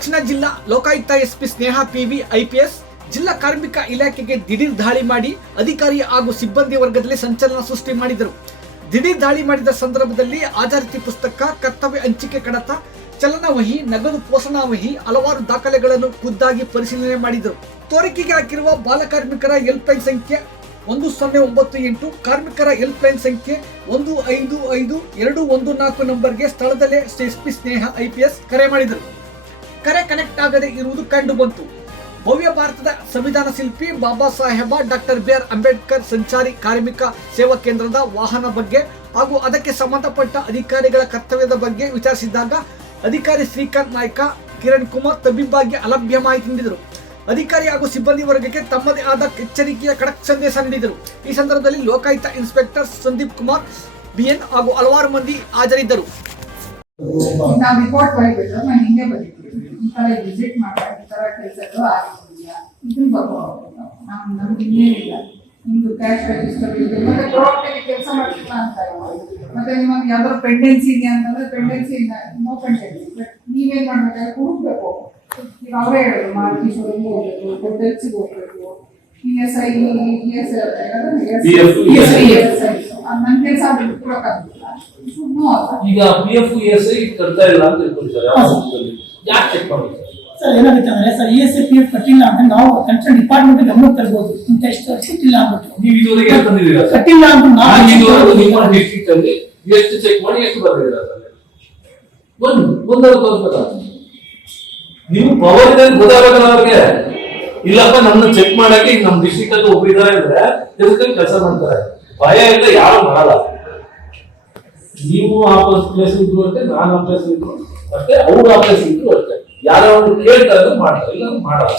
ದಕ್ಷಿಣ ಜಿಲ್ಲಾ Lokayukta SP Sneha PV IPS ಜಿಲ್ಲಾ ಕಾರ್ಮಿಕ ಇಲಾಖೆಗೆ ದಿಢೀರ್ ದಾಳಿ ಮಾಡಿ ಅಧಿಕಾರಿ ಹಾಗೂ ಸಿಬ್ಬಂದಿ ವರ್ಗದಲ್ಲಿ ಸಂಚಲನ ಸೃಷ್ಟಿ ಮಾಡಿದರು. ದಿಢೀರ್ ದಾಳಿ ಮಾಡಿದ ಸಂದರ್ಭದಲ್ಲಿ ಹಾಜರಾತಿ ಪುಸ್ತಕ, ಕರ್ತವ್ಯ ಹಂಚಿಕೆ ಕಡತ, ಚಲನವಹಿ, ನಗದು ಪೋಷಣಾವಹಿ ಹಲವಾರು ದಾಖಲೆಗಳನ್ನು ಖುದ್ದಾಗಿ ಪರಿಶೀಲನೆ ಮಾಡಿದರು. ತೋರಿಕೆಗೆ ಹಾಕಿರುವ ಬಾಲಕಾರ್ಮಿಕರ ಹೆಲ್ಪ್ಲೈನ್ ಸಂಖ್ಯೆ 1098, ಕಾರ್ಮಿಕರ ಹೆಲ್ಪ್ಲೈನ್ ಸಂಖ್ಯೆ 155214 ನಂಬರ್ಗೆ ಸ್ಥಳದಲ್ಲೇ ಎಸ್ಪಿ ಸ್ನೇಹ ಐಪಿಎಸ್ ಕರೆ ಮಾಡಿದರು. ಕರೆ ಕನೆಕ್ಟ್ ಆಗದೆ ಇರುವುದು ಕಂಡು ಬಂತು. ಭವ್ಯ ಭಾರತದ ಸಂವಿಧಾನ ಶಿಲ್ಪಿ ಬಾಬಾ ಸಾಹೇಬ ಡಾಕ್ಟರ್ ಬಿ ಆರ್ ಅಂಬೇಡ್ಕರ್ ಸಂಚಾರಿ ಕಾರ್ಮಿಕ ಸೇವಾ ಕೇಂದ್ರದ ವಾಹನ ಬಗ್ಗೆ ಹಾಗೂ ಅದಕ್ಕೆ ಸಂಬಂಧಪಟ್ಟ ಅಧಿಕಾರಿಗಳ ಕರ್ತವ್ಯದ ಬಗ್ಗೆ ವಿಚಾರಿಸಿದಾಗ ಅಧಿಕಾರಿ ಶ್ರೀಕಾಂತ್ ನಾಯ್ಕ, ಕಿರಣ್ ಕುಮಾರ್ ತಬ್ಬಿಬ್ಬಾಗಿ ಅಲಭ್ಯ ಮಾಹಿತಿ ನೀಡಿದರು. ಅಧಿಕಾರಿ ಹಾಗೂ ಸಿಬ್ಬಂದಿ ವರ್ಗಕ್ಕೆ ತಮ್ಮದೇ ಆದ ಎಚ್ಚರಿಕೆಯ ಖಡಕ್ ಸಂದೇಶ ನೀಡಿದರು. ಈ ಸಂದರ್ಭದಲ್ಲಿ ಲೋಕಾಯುಕ್ತ ಇನ್ಸ್ಪೆಕ್ಟರ್ ಸಂದೀಪ್ ಕುಮಾರ್ ಬಿಎನ್ ಹಾಗೂ ಹಲವಾರು ಮಂದಿ ಹಾಜರಿದ್ದರು. ಈ ತರ ವಿಸಿಟ್ ಮಾಡ್ತಾರೆ, ಈ ತರ ಕೆಲಸಗಳು ಆಗಿದೆಯಾ, ಇದನ್ನ ಬರ್ಬೋದು. ನಮ್ಗೆ ಇನ್ನೇನಿಲ್ಲ, ನಿಮ್ದು ಕ್ಯಾಶ್ ರಿಜಿಸ್ಟರ್ ಇದೆ, ಮತ್ತೆ ಪ್ರಾಡಕ್ಟ್ ಕೆಲಸ ಮಾಡ್ತಿಲ್ಲ ಅಂತ, ಮತ್ತೆ ನಿಮಗೆ ಯಾವ್ದಾದ್ರು ಪೆಂಡೆನ್ಸಿ ಇದೆಯಾ ಅಂತಂದ್ರೆ ಪೆಂಡೆನ್ಸಿ ಇಲ್ಲ, ನೋ ಪೆಂಡೆನ್ಸಿ. ಬಟ್ ನೀವೇನ್ ಮಾಡ್ಬೇಕಾದ್ರೆ ಹುಡುಕ್ಬೇಕು. ಈಗ ಅವರೇ ಹೇಳೋದು ಮಾರ್ಕೇಶ್ವರಿಗೆ ಹೋಗ್ಬೇಕು, ಹೋಟೆಲ್ಸಿಗೆ ಹೋಗ್ಬೇಕು, PSI ನನ್ನ ಕೆಲಸ ಕೊಡಕ್ಕಾಗಿಲ್ಲ. ಈಗ PF ESI ಕಟ್ತಾ ಇಲ್ಲ ಅಂತ ಹೇಳ್ತಾರೆ. ಯಾಕೆ ಚೆಕ್ ಮಾಡಿ ಸರ್? ಏನಾಗುತ್ತೆ ಅಂದ್ರೆ ಸರ್, ESI PF ಕಟ್ಟಿಲ್ಲ ಅಂದ್ರೆ ನಾವು ಕನ್ಸರ್ನ್ ಡಿಪಾರ್ಟ್ಮೆಂಟ್ ಗಮನ ತರಬಹುದು. ಇಂತ ಎಷ್ಟು ಕಟ್ಟಿಲ್ಲ ಅಂದ್ಬಿಟ್ಟು ನೀವು ಇದುವರೆಗೆ ತಂದಿದ್ದೀರಾ ಸರ್? ಕಟ್ಟಿಲ್ಲ ಅಂತ ನಾವು ನಿಮ್ಮ ಡಿಸ್ಟ್ರಿಕ್ಟ್ ಅಲ್ಲಿ ಎಷ್ಟು ಚೆಕ್ ಮಾಡಿ ಎಷ್ಟು ಬರ್ತಿದ್ದೀರಾ ಸರ್? ಒಂದರ ತೋರಿಸ್ಬೇಕಾ? ನೀವು ಪವರ್ ಇದೆ ಗೊತ್ತಾಗಲ್ಲ ಅವ್ರಿಗೆ. ಇಲ್ಲಪ್ಪ ನಮ್ಮನ್ನ ಚೆಕ್ ಮಾಡಕ್ಕೆ ಈಗ ನಮ್ಮ ಡಿಸ್ಟ್ರಿಕ್ಟ್ ಅಲ್ಲಿ ಒಬ್ರು ಇದಾರೆ ಅಂದ್ರೆ ಇದಕ್ಕೆ ಕೆಲಸ ಮಾಡ್ತಾರೆ. ಭಯ ಇಲ್ಲ, ಯಾರು ಮಾಡಲ್ಲ. ನೀವು ಆ ಪ್ಲೇಸ್ ಇದ್ರು ಅಷ್ಟೇ, ನಾನು ಆ ಪ್ಲೇಸ್ ಇದ್ರು ಅಷ್ಟೇ, ಅವ್ರು ಆ ಪ್ಲೇಸ್ ಇದ್ರು ಅಷ್ಟೇ. ಯಾರು ಕೇಳ್ತಾರೆ ಮಾಡ್ತಾರೆ, ಇಲ್ಲ ಮಾಡಲ್ಲ.